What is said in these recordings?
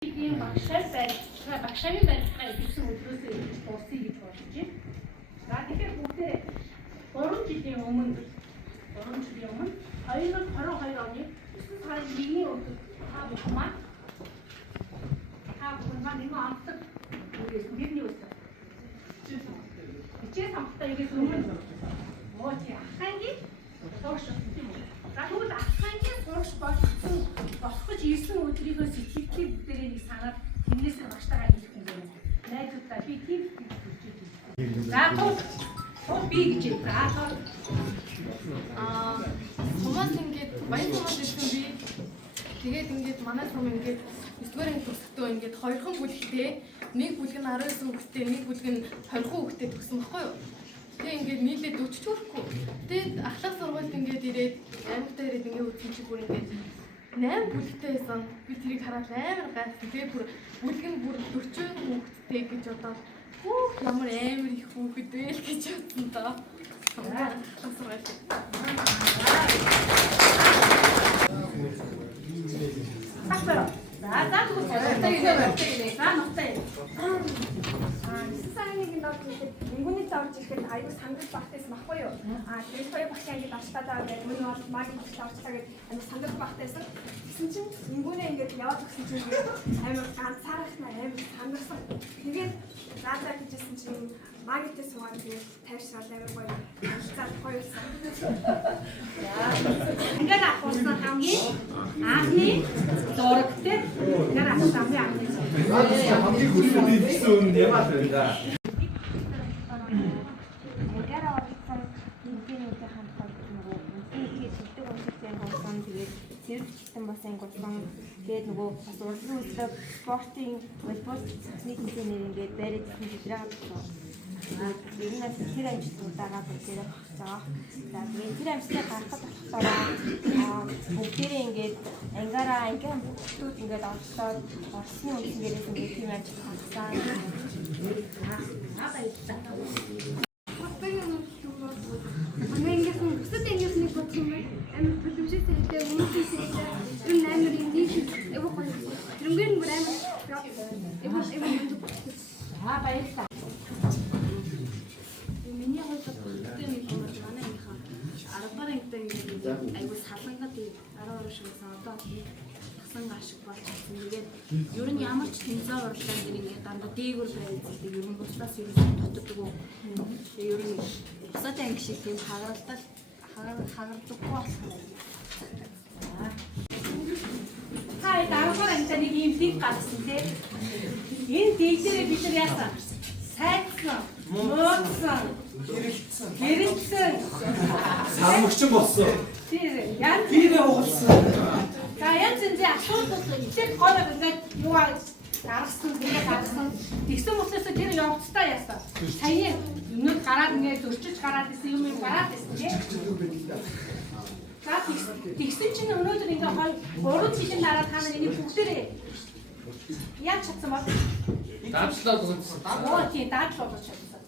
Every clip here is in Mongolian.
Багшагийн барилгыг гэсэн өдрөөсөө дуусъя гэж бодож байна. За тэгэхээр бүгдээ 3 жилийн өмнө 2022 оны 9 сарын 1-ний өдөр та бүхэн маань нэг онцлог нэрний өдөр. Хичээл самбартаа игээс өмнө ахангийн сурагч тийм үү? За тэгвэл ахангийн сурагч болох гэж ирсэн өдрийнхөө сэтгэлтэй бүгдээ нэг санаад тэрнээсээ багштайгаа хэлэх юм байна. Найзуудаа би тийм хэлж байна. За тул би гэж байна. Сумаас ингээд баян сумаас ирсэн би. Тэгээд ингээд манай сум ингээд 9-р төгсөхдөө ингээд хоёрхан бүлэгтэй нэг бүлэг нь 19 хүүхэдтэй нэг бүлэг нь 20 хүүхэдтэй төгсөн баггүй юу? Тэгээ ингээд нийлээ 40 хүрхгүй. Тэгээд ахлах сургуульд ингээд ирээд аймагтаа ирээд ингээд үзсэн чи бүр ингээд 8 бүлэгтэй байсан. Би тэрийг хараад амар гайхсан. Тэгээ бүр бүлэг нь бүр 40 хүүхэдтэй гэж бодоод хүүх ямар амар их хүүхэд вэ л гэж бодсон доо. Ахлах сургууль. Мингүний заавч ирэхэд аюу сандал багтайсан баггүй юу? Тэгээд хоёр багш ингээд авчтаа гэдэг мөн бол магийн багш авчтаа гэдэг аюу сандал багтайсан. Тэгсэн чинь мингүний ингээд яваад өгсөн чинь амар ганцаархнаа амар сандарсан. Тэгээд заазаа гэжсэн чинь магитэй суугаад тэгээд тайвшрал амар гоё цаад хоёрсан. Ингээд авсан хамгийн анхны зурагтай ингээд авсан хамгийн анхны зураг. хамгийн хүссэн гэсэн ямаа байна. Зэрэгчсэн бас ангуулсан. Тэгээд нөгөө бас урлагийн үйлчлэг спортын волейбол цэцний хэмжээгээр ингээд байраад ирсэн бидрээ авсан. Тэр нь тэр амжилтуудаагаа бүгдээрээ авчихсан. За тэгээд тэр амжилтаа гаргахад болохоор бүгдээрээ ингээд ангаараа ангийн бүгдүүд ингээд олцоод Оросны үйлчлэгээс ингээд тийм амжилт гаргасан. Манай ингээд бүсэд ангиас нэг бодсон юм. Амар төлөвшөж хэрэгтэй хүмүүсээ ер нь амар юм дийш эвгүй гоё. Тэрнгээр бүр амар эвгүй баярлалаа. Миний хувьд бүгдээ нэг юм манай ихаа 10-аар ангитай ингээд аюу салангад 12 шиг одоо тасан ашиг болж ирсэн. Тэгээд ер нь ямар ч тэмцээн урлаа гэр ингээд дандаа дээгүүр байцдаг. Ер нь буслаас ер нь дотдоггүй. Тэгээд ер нь бусад анги шиг тийм хагаралтай хагардаггүй болохоор. Хай давхар энэ нэг юм фиг гарсан тий. Энэ дээлэрээ бид нар яасан? Сайдсан, муудсан, гэрэлтсэн. Сармагч болсон. Тийм яа. Бирээ угалсан. За янз янзын асуудал ихтэй гоё ингээд юу гаргасан, тэгээ гаргасан. Тэгсэн учраас тэр явцдаа яасан. Сая өмнөд гараад ингээд зөрчиж гараад исэн юм гараад исэн тий. За тэгсэн чинь өнөөдөр ингээ 3 жилийн дараа та нар энийг бүгдээрээ яаж чадсан бол? Дадлаад үзсэн. Оо тий дадлаад чадсан.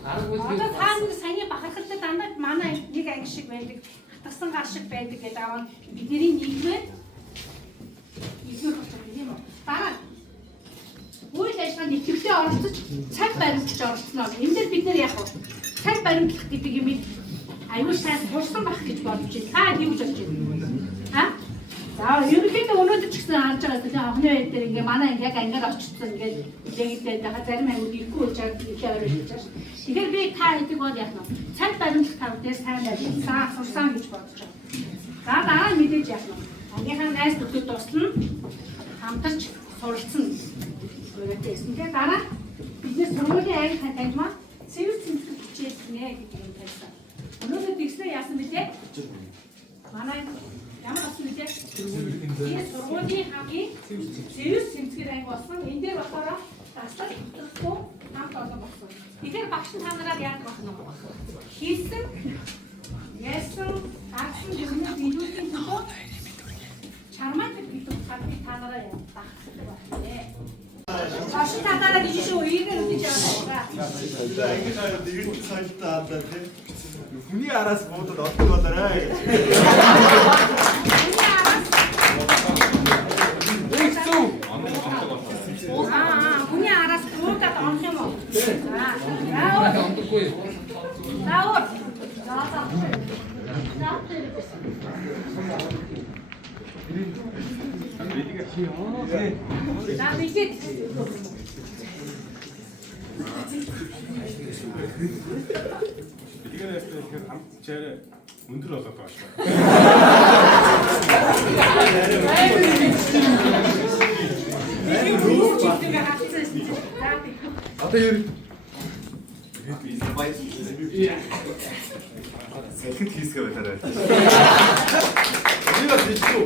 Одоо та нэг саяны бахархалтай дандаа манай нэг анги шиг байдаг, хатгсан гар шиг байдаг гэдэг аваад бидний нийгмээр илүү болчих юм уу? Дараа үйл ажиллагаанд ихэвчлэн оролцож цаг баримтж оролцсноо. Энэ дээр бид нэр яах вэ? Цаг баримтлах гэдэг юм аюул сайн сурсан байх гэж бодож байна. Та юу гэж бодож байна? За ерөнхийдөө өнөөдөр ч гэсэн харж байгаа тийм анхны байр дээр ингээ манай яг ангиар очсон ингээд легтэй байгаа зарим аюул ихгүй болж байгаа гэхээр ойлгож байна. Тэгэхээр би та хэдийг бол яах нь цаг баримтлах тав дээр сайн байсан сурсан гэж бодож байна. За дараа нь мэдээж яах нь ангийнхаа найз нөхдөд дуусна хамтарч суралцсан. Тэгээд дараа бидний сургуулийн анги таньмаа цэвэр цэмцэг хичээл нэ гэдэг юм тавьсан. Өнөөдөр тэгснэ яасан бэлээ? Манай ямар болсон бэлээ? Энэ сургуулийн хамгийн цэвэр цэмцгэр анги болсон. Энэ дээр болохоор даслал хөтлөхгүй хамт олон болсон. Тэгэхээр багш та нараар яаж болох нь вэ? Хийсэн, яасан, агсан гэмээр биелүүлсэн төлөө чармаатай биелүүлэх би та нараа даах хэрэгтэй байна. Башин та нараа гэж шүү ийгээр үтэж яваа. Ингээд хайраад ирэх сайтаа аваад тийм. Хүний араас буудад олдог болоорой. Хүний араас. Ондохгүй. Заавар. За бигээд. Эдгээр тэгэхээр хамт чараа өндөр болоод байгаа шүү. Одоо юу? Салхинд хийсгээ байлаарай. Энэ бол бичүү.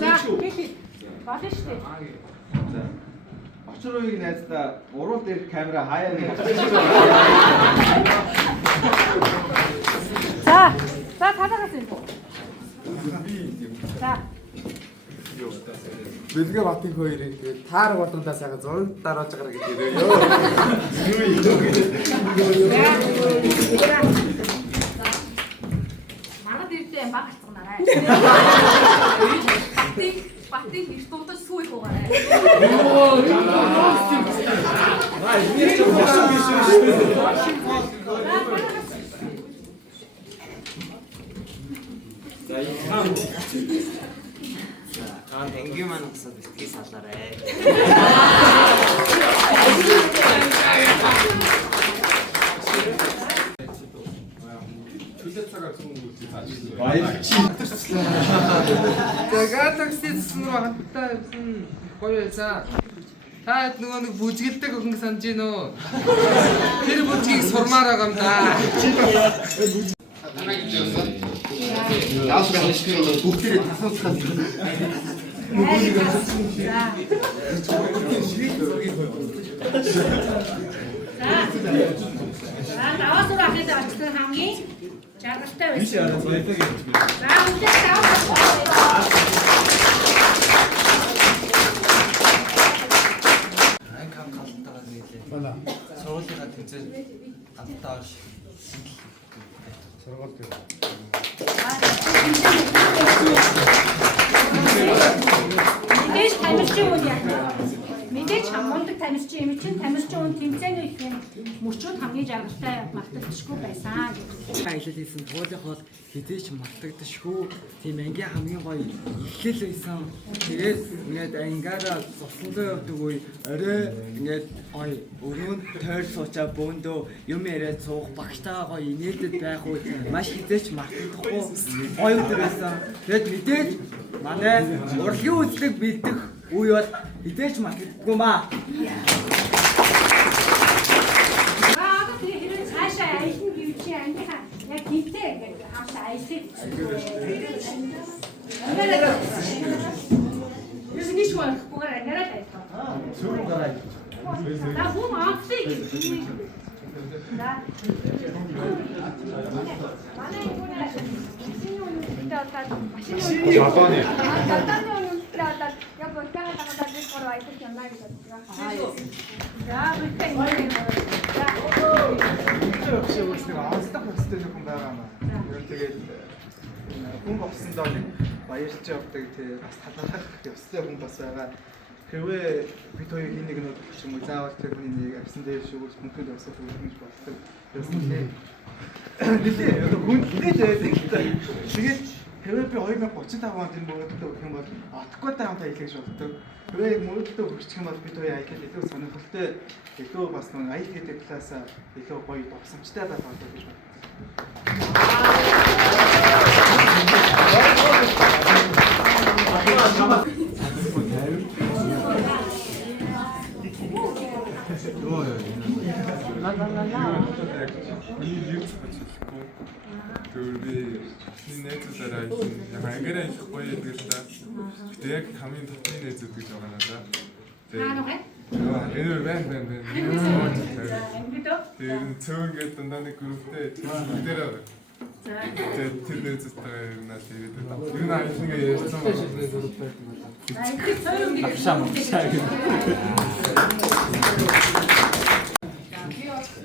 За бигээд. Болно шүү дээ. Очроогийн найздаа уруу дээрх камера хаяа нэг. За талаагаас энэ. За Бэлгээ Батын хоёрыг тэгээд таар болондоо сайхан зураг дарааж байгаа гэдэг ёо. Манад ирдээ баг алцганараа. Батын их дуудаж сүү их угаарай. Энгийман усад битгий салаарай. Галаксис руу хаттай явсан гоё байсан. Та нөгөө нэг бүжгэлдэг охин санаж гин үү? Тэр бүжгийг сурмаар байгаа юм да. Яас байх шиг бүгдээ тасалцсан. За даваас ураа хийх очсон хамгийн жаргалтай байсан. Биш яа, баярлалаа гэж. За үлдээ даваас. Анкам халтаа нийлээ. Сургуулийн тэмцээн антаа ш. Сургууль дээр. Мэдээж тамирчин үн яа. Мэдээж хамгаалдаг тамирчин юм чинь тамирчин үн тэмцээний их юм мөчүүд хамгийн жаргалтай мартагдчихгүй байсан гэж. Аялал хийсэн туулах бол хизээч мартагдашгүй. Тийм ангийн хамгийн гоё эхлэл байсан. Тэгээд ингээд ангиараа цусландаа явдаг үе орой ингээд гоё өрөөнд тойр суучаа бөөндөө юм яриад суух багштайгаа гоё инээлдэд байх үе маш хизээч мартагдахгүй гоё өдөр байсан. Тэгээд мэдээж манай урлагийн үзлэг бэлдэх үе бол хизээч мартагдахгүй маа. Цаашаа аялна гэвч ангийнхаа яг гинтээ ингээд хаашаа аялах. Юус нэг шүү гоор ангараад аялах. Сүүр гараа. За хүм авцыг. За. Манай энэ шинэ үнэтэй болоод машин Жолооны. Жолооны үнэтэй болоод яг болтойгоо дагуулаад бид гурав аялах юм аа гэж боддог. За бүтэй ингэ. За. Чи өөрсдөө онцлог хөстэй хүн байгаа маа. Тэгээд хүн болсондоо нэг баярлж явдаг тий бас талархах ёстой хүн бас байгаа. Хэрвээ бид хоёр хин нэг нөт ч юм уу заавал тэр хүний нэг авсан дээр шүүгс бүхэнд явсах гэж боддог. Яасан тий. Нилээ одоо хүн нилээ гэдэг. Тэгээд хэрвээ би 2035 онд энэ мөрөдөлтөд өгөх юм бол Откотой хамт аялах гэж боддог. Хэрвээ мөрөдөлтөд өгчих юм бол бид хоёр аялал илүү сонирхолтой, илүү бас нэг аял гэдэг талаасаа илүү гоё дурсамжтай байх болов гэж боддог. Гөрби нээзүүдээрээ яг ангаараа их гоё байдаг л да. Гэтэ яг хамгийн татны нээзүүд гэж байгаа надаа. Энэ байна. Тэр цөөн гэдэг дандаа нэг групптэй дээр тэр нээзүүдтэй ер нь л ирээд байна. Ер нь айлнгаа ярьсан байна.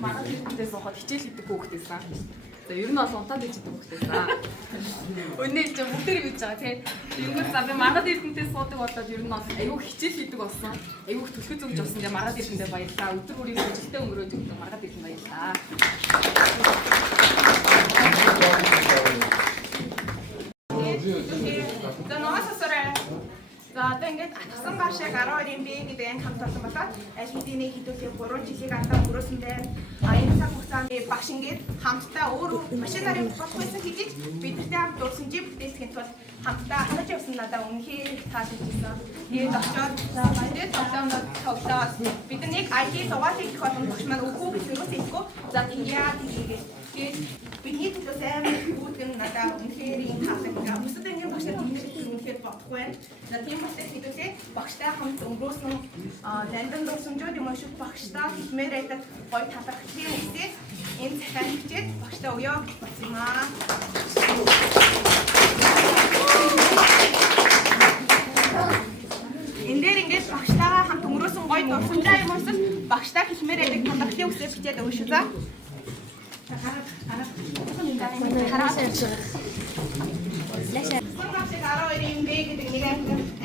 Манад ирдээ суухад хичээл хийдэг хүүхдээсэн. За ер нь бол унтаад ичдэг хүүхдээсэн. Өнөө чи бүгдээрээ мэдж байгаа тийм. Ер нь за би маргад эрдэнтэй суудаг болоод ер нь бол айгүй хичээл хийдэг болсон. Айгүй төлхөц өгч болсон. Тэгээ маргад эрдэнтэй баярлаа. Өдөр бүрийн ажилтаа өнгөрөөж өгсөн маргад эрдэнэ баярлаа. За нуусасараа. За одоо ингээд атгсан гашаа 12 бэ гэдэг анги хамт болсон болоод ажил хэдийн хэдүүлээ 3 жилийг алдаа өнгөрөөсөн байна. Энэ цаг хугацаанд багш ингээд хамтдаа өөр машинаар болохгүйсэн хийж бидэртэй хамт дурсан жив бүтээсгэнд бол хамтдаа ханаж явсан надад үнэхээр таалагдсан. Тэгээд очоод баяртай тоглоомд тоглоод бид нэг IT дугаарлыг их олон багш маань өгөө гэж юусэйгөө за тийгээд бидний төлөөс амар бүгд надад үнэхээр юм таалагдсан. Бусад ангийн багшаар тиймэрхүү үнэхээр бодохгүй байна. За тийм бастай хэдүүлээ багштай хамт өнгөрөөсөн ландон дурсамжууд юм шиг багштай хэлмээр байдаг гоё талархлын үстэй энэ цагаан хичээл багштай өгөө болсон юм аа. Энэ дээр ингээд багштайгаа хамт өнгөрөөсөн гоё дурсамжаа юм уусал багштай хэлмээр байдаг талархлын үстэй бичээд өгнө шүү за. Араагийн бэ гэдэг нэг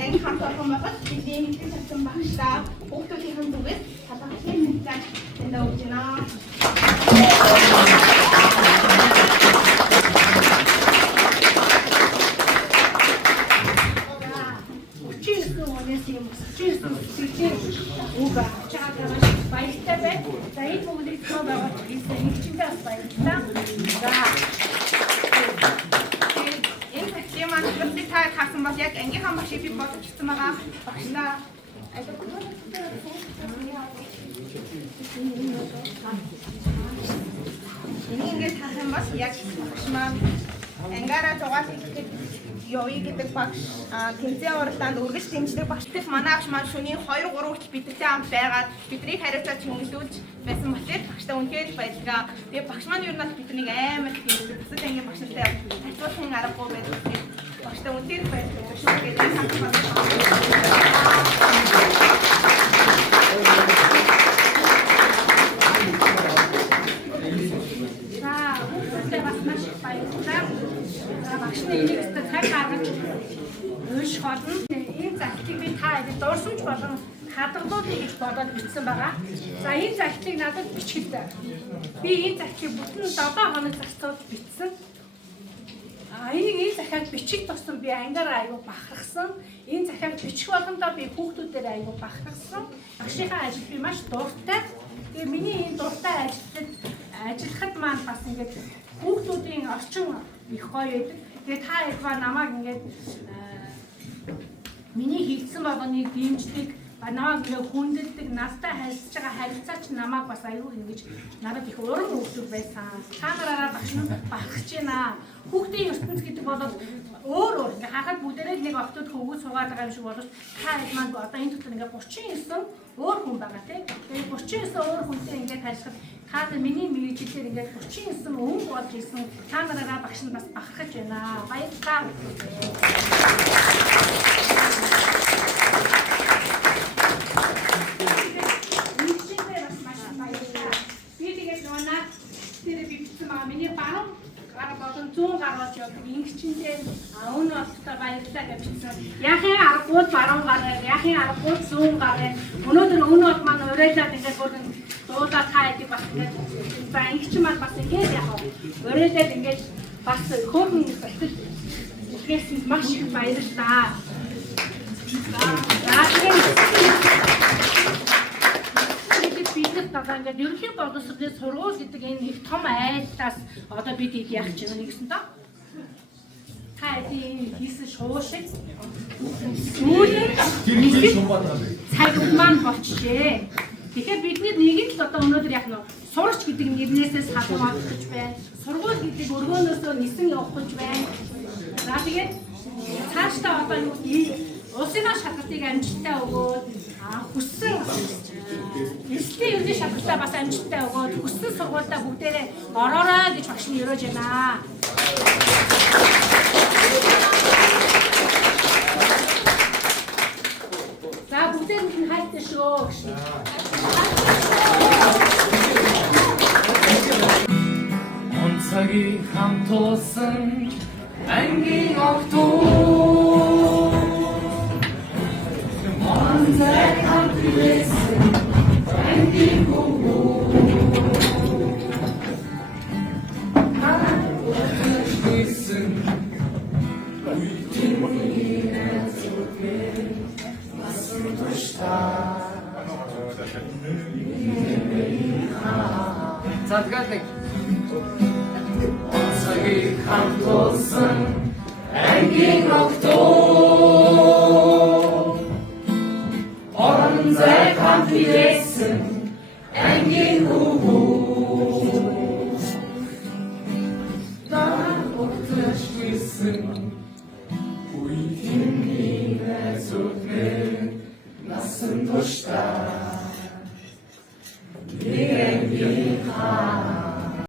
анги хамт орхон байхад бидний нэгэн тавсан багшлаа хүүхдүүдийн хамт үгээд талархлын мэдээ энэ өгч байна. Яг ангийнхаа машиг би бодож ирсэн байгаа багшлаа. Энийг ингээд харах юм бол яг багш маань ангаараа зугаал хийхэд явъя гэдэг багш тэмцээн уралдаанд үргэлж дэмждэг багштай манай багш маань шөнийн 2 3 хүртэл бидэртэй хамт байгаад биднийг хариуцаад хөнгөлүүлж байсан болохоор багштай үнэхээр баярлалаа. Тэгээ багш маань юу нэг биднийг амар их дэмждэг. Бусад ангийн багш нартай харьцуулахын аргагүй байдаг. Багштай үнэхээр баярлалаа. Шүүгээд багшны энийг цаг гаргаж ууш холно. Энэ залтыг би та хэд дурсамж болон хадгалуулъя гэж бодоод бичсэн байгаа. За энэ залтыг надад бичгээд би энэ залтыг бүтэн 7 хоног зарцуулж бичсэн. Энэ захиаг бичих тусам би ангиараа аягүй бахархсан. Энэ захиаг бичих болгондоо би хүүхдүүдээр аягүй бахархсан. Багшийнхаа ажил би маш дуртай. Тэгээ миний энэ дуртай ажиллахад маань бас ингээд хүүхдүүдийн орчин их гоё байдаг. Тэгээ та ядгаа намайг ингээд миний хийсэн болгоныг дэмждэг, намайг ингээд хүндэлдэг, настай харилцаж байгаа харилцаач намайг бас аюул ингэж надад их урам өгдөг байсан. Та нараараа багш нь бахархаж байна. Хүүхдийн ертөнц гэдэг бол өөр ингээ хахад бүгдээрээ нэг октод хөвгөж суугаад байгаа юм шиг боловч та ядмаа одоо энэ дотор ингээ 39 өөр хүн байгаа тийм. Тэгээ 39 өөр хүнтэй ингээ харьцахад та миний мэрэгчлэр ингээ 39 өвн болж ирсэн. Та нараараа багш нь бас бахархаж байна. Баярлалаа. Миний баруун гараа болон зүүн гараад явдаг ингэчэндээ өнөө олттой баярлалаа гэж хэлсэн. Яхын аргагүй баруун гараа, яхын аргагүй зүүн гараа. Өнөөдөр өнөө бол маань уриалаад ингээд бүр дуулаа таадаг бас ингээд за ингэч маань бас ингээд яг уриалаад ингээд бас хөөрхөн сэтгэл ихээс маш их баярлалаа. За ингээд ерөнхий боловсролын сургууль гэдэг энэ их том айлтаас одоо бид яах гэж байна гэсэн доо. Та энэ хийсэн шуушиг сүүлийн цаг маань болчихжээ. Тэгэхээр бид нэг л одоо өнөөдөр яг нь сурч гэдэг нэрнээсээ салгуулж гэж байна. Сургууль гэдэг өргөөнөөсөө нисэн явах гэж байна. За тэгээд цаашдаа одоо юу улсын шалгалтыг амжилттай өгөөд хүссэн эслийн ерний шалгалтаа бас амжилттай өгөөд хүссэн сургуультай бүгдээрээ ороорой гэж багш нь өрөөж байна. За бүгдээр нь хайртай шүү гэж. цагийг хамт тулсан ангийн огтуд Монзай хамт билсэн ангийн За тэгээд нэг цагийг хамт тулсан ангийн огтуд орон зай хамт билсэн ангийн хөвгүүд дараа огтош билсэн үе тэмний найзууд минь насан туршдаа Нэг ангийн